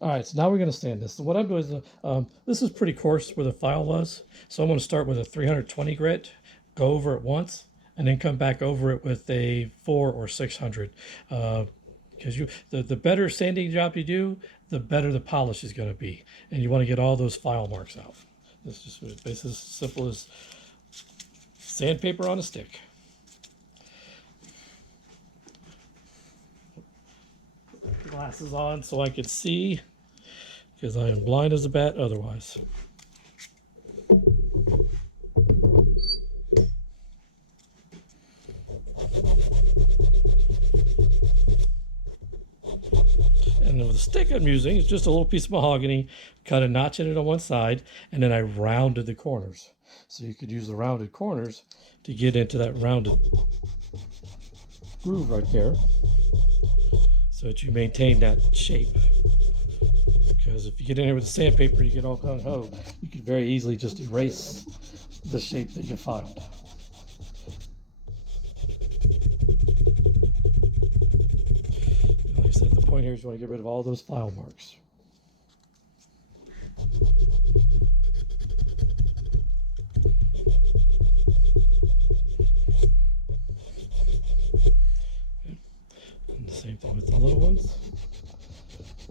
All right, so now we're going to sand this. So what I'm doing is, this is pretty coarse where the file was. So I'm going to start with a 320 grit, go over it once, and then come back over it with a 4 or 600. Because the better sanding job you do, the better the polish is going to be. And you want to get all those file marks out. This is basically as simple as sandpaper on a stick. Glasses on so I can see, because I am blind as a bat otherwise. And with the stick I'm using, it's just a little piece of mahogany, cut a notch in it on one side, and then I rounded the corners. So you could use the rounded corners to get into that rounded groove right there, so that you maintain that shape. Because if you get in here with the sandpaper, you get all gung ho, you can very easily just erase the shape that you filed. Like I said, the point here is you want to get rid of all those file marks. And the same thing with the little ones.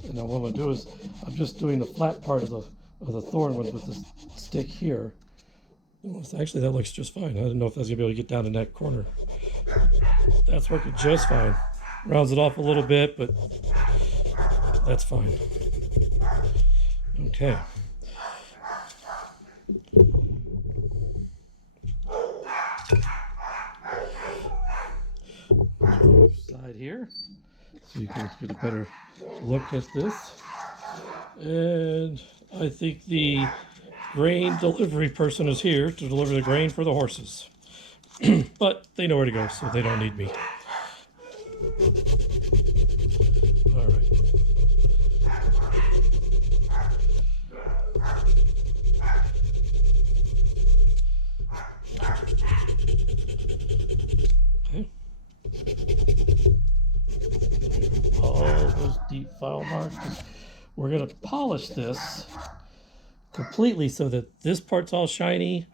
And now what I'm going to do is, I'm just doing the flat part of the thorn ones with the stick here. Actually, that looks just fine. I didn't know if I was going to be able to get down in that corner. That's working just fine. Rounds it off a little bit, but that's fine. Okay. Side here, so you can get a better look at this. And I think the grain delivery person is here to deliver the grain for the horses. But they know where to go, so they don't need me. All right. Okay. All those deep file marks. We're going to polish this completely so that this part's all shiny,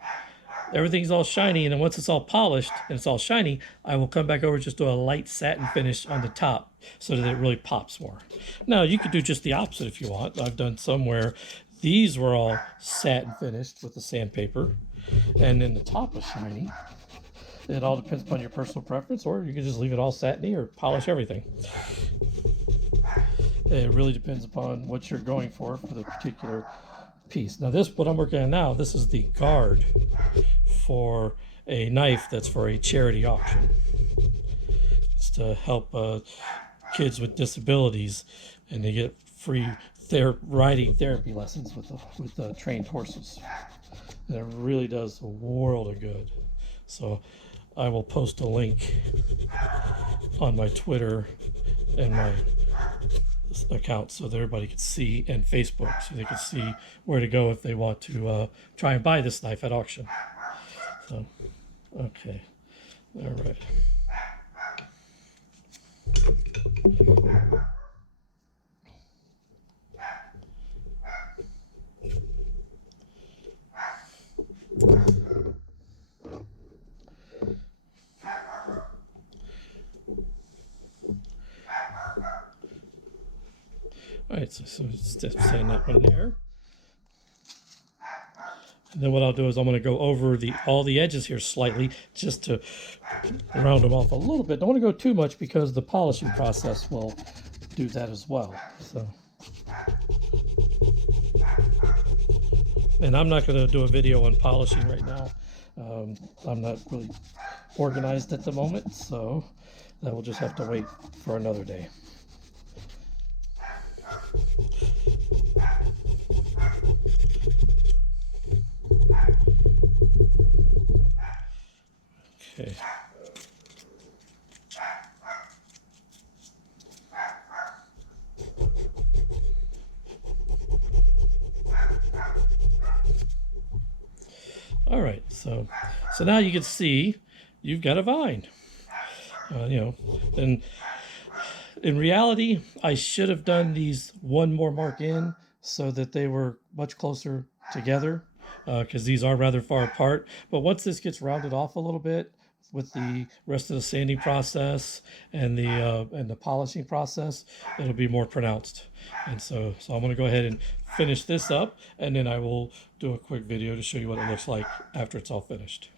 everything's all shiny, and then once it's all polished and it's all shiny, I will come back over just do a light satin finish on the top so that it really pops more. Now you could do just the opposite if you want. I've done some where these were all satin finished with the sandpaper and then the top was shiny. It all depends upon your personal preference, or you can just leave it all satiny or polish everything. It really depends upon what you're going for the particular piece. Now this, what I'm working on now, this is the guard for a knife that's for a charity auction. It's to help kids with disabilities, and they get free riding therapy lessons with trained horses. And it really does a world of good. So I will post a link on my Twitter and my account so that everybody can see, and Facebook, so they can see where to go if they want to try and buy this knife at auction. So, okay, all right. All right, so sand that one there. And then what I'll do is I'm going to go over all the edges here slightly just to round them off a little bit. Don't want to go too much because the polishing process will do that as well. So, and I'm not going to do a video on polishing right now. I'm not really organized at the moment, so that will just have to wait for another day. Okay. All right, so now you can see you've got a vine. And In reality, I should have done these one more mark in so that they were much closer together, because these are rather far apart. But once this gets rounded off a little bit with the rest of the sanding process and the polishing process, it'll be more pronounced. And so I'm going to go ahead and finish this up, and then I will do a quick video to show you what it looks like after it's all finished.